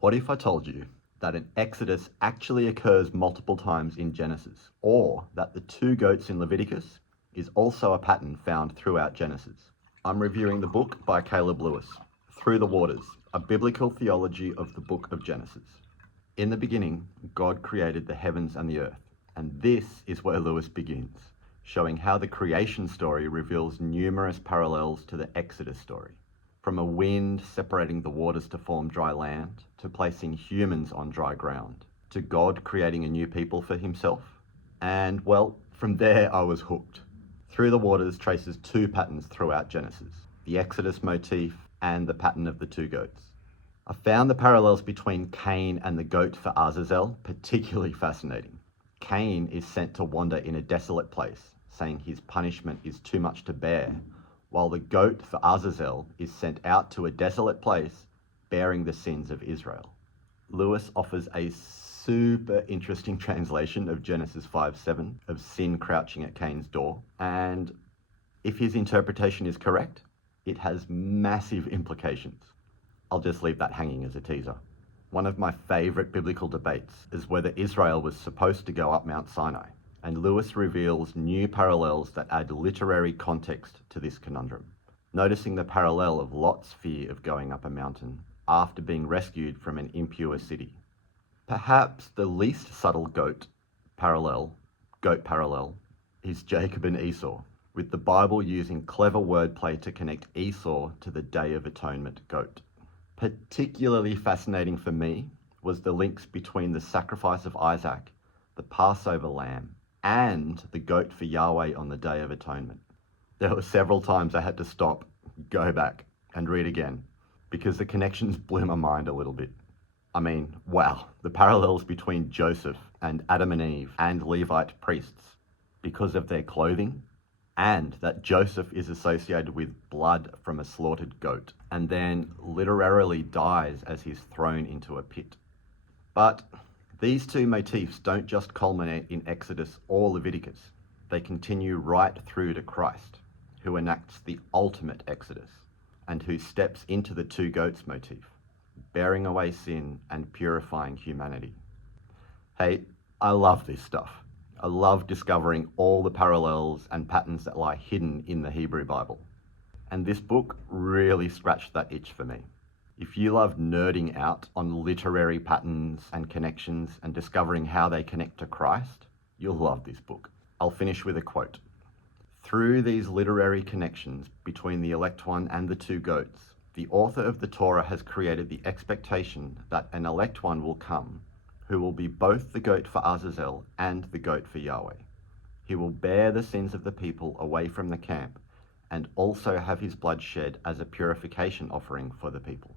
What if I told you that an exodus actually occurs multiple times in Genesis, or that the two goats in Leviticus is also a pattern found throughout Genesis? I'm reviewing the book by Caleb Lewis, Through the Waters, a biblical theology of the book of Genesis. In the beginning, God created the heavens and the earth, and this is where Lewis begins, showing how the creation story reveals numerous parallels to the Exodus story. From a wind separating the waters to form dry land, to placing humans on dry ground, to God creating a new people for himself. And well, from there I was hooked. Through the Waters traces two patterns throughout Genesis, the Exodus motif and the pattern of the two goats. I found the parallels between Cain and the goat for Azazel particularly fascinating. Cain is sent to wander in a desolate place, saying his punishment is too much to bear, while the goat for Azazel is sent out to a desolate place, bearing the sins of Israel. Lewis offers a super interesting translation of Genesis 5:7 of sin crouching at Cain's door, and if his interpretation is correct, it has massive implications. I'll just leave that hanging as a teaser. One of my favorite biblical debates is whether Israel was supposed to go up Mount Sinai, and Lewis reveals new parallels that add literary context to this conundrum, noticing the parallel of Lot's fear of going up a mountain after being rescued from an impure city. Perhaps the least subtle goat parallel, is Jacob and Esau, with the Bible using clever wordplay to connect Esau to the Day of Atonement goat. Particularly fascinating for me was the links between the sacrifice of Isaac, the Passover lamb, and the goat for Yahweh on the Day of Atonement. There were several times I had to stop, go back, and read again, because the connections blew my mind a little bit. I mean, wow, the parallels between Joseph and Adam and Eve and Levite priests because of their clothing, and that Joseph is associated with blood from a slaughtered goat, and then literally dies as he's thrown into a pit. But these two motifs don't just culminate in Exodus or Leviticus. They continue right through to Christ, who enacts the ultimate Exodus, and who steps into the two goats motif, bearing away sin and purifying humanity. Hey, I love this stuff. I love discovering all the parallels and patterns that lie hidden in the Hebrew Bible. And this book really scratched that itch for me. If you love nerding out on literary patterns and connections and discovering how they connect to Christ, you'll love this book. I'll finish with a quote. Through these literary connections between the elect one and the two goats, the author of the Torah has created the expectation that an elect one will come, who will be both the goat for Azazel and the goat for Yahweh. He will bear the sins of the people away from the camp, and also have his blood shed as a purification offering for the people.